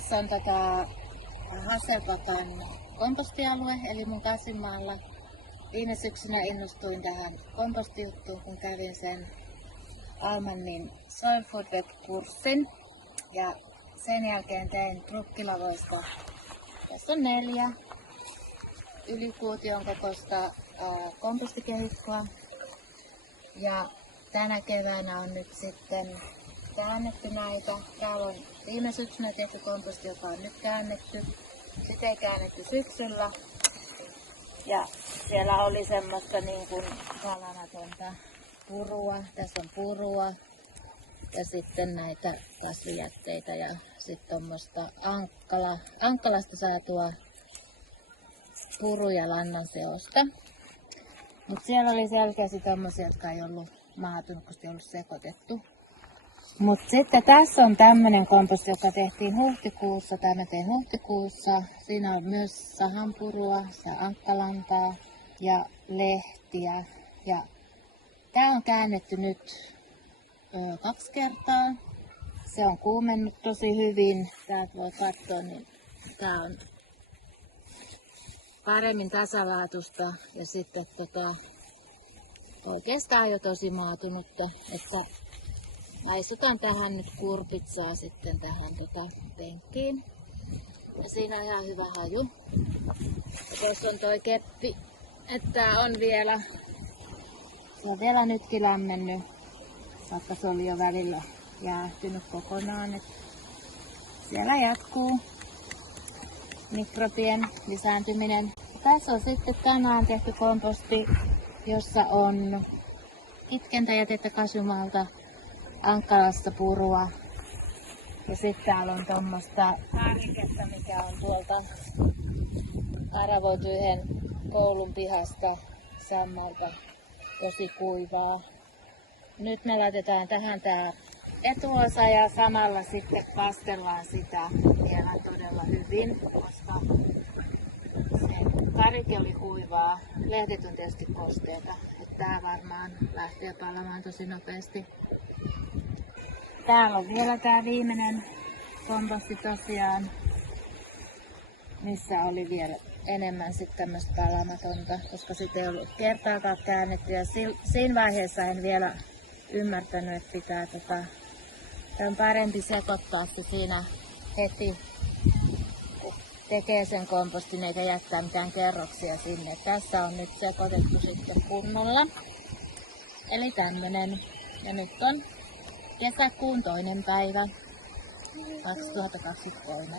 tässä on Hasselbakan kompostialue, eli mun kasvimaalla. Viime syksynä innostuin tähän kompostijuttuun, kun kävin sen Almannin Soil Food Web-kurssin. Ja sen jälkeen tein trukkilavoista. Tässä on 4 yli kuution kokoista kompostikehikkoa. Ja tänä keväänä on nyt sitten käännetty näitä. Täällä on viime syksynä tehty komposti, joka on nyt käännetty. Sitä ei käännetty syksyllä. Ja siellä oli semmoista niin kuin kalanatonta purua. Tässä on purua. Ja sitten näitä kasvijätteitä ja sitten tuommoista ankkalasta saatua puru- ja lannan seosta. Mutta siellä oli selkeästi tommosia, jotka ei ollut maatunut, koska ei ollut sekoitettu. Mutta sitten tässä on tämmönen komposti, joka tehtiin huhtikuussa. Tämä tein huhtikuussa. Siinä on myös sahanpurua, ankkalantaa ja lehtiä. Ja tää on käännetty nyt 2 kertaa. Se on kuumennut tosi hyvin. Täältä voi katsoa, niin tää on paremmin tasalaatusta ja sitten oikeastaan jo tosi maatunutta, että mä istutan tähän nyt kurpitsaa sitten tähän penkkiin. Ja siinä on ihan hyvä haju. Ja tuossa on toi keppi, että on vielä nytkin lämmennyt, vaikka se oli jo välillä jäähtynyt kokonaan. Et siellä jatkuu mikrobien lisääntyminen. Tässä on sitten tänään tehty komposti, jossa on kitkentäjätettä kasvimaalta, ankkalasta purua. Ja sitten täällä on tuommoista hariketta, mikä on tuolta aravoitu yhden koulun pihasta sammalta, tosi kuivaa. Nyt me laitetaan tähän tää etuosa ja samalla sitten kastellaan sitä vielä todella hyvin, koska se karike oli kuivaa. Lehdet on tietysti kosteita, että tää varmaan lähtee palamaan tosi nopeasti. Täällä on vielä tää viimeinen komposti tosiaan, missä oli vielä enemmän sitten tämmöistä palamatonta, koska sitä ei ollut kertaakaan käännetty ja siinä vaiheessa en vielä ymmärtänyt, että pitää on parempi sekoittaa se siinä heti, kun tekee sen kompostin eikä jättää mitään kerroksia sinne. Tässä on nyt sekoitettu sitten kunnolla. Eli tämmönen. Ja nyt on kesäkuun 2. päivä 2023.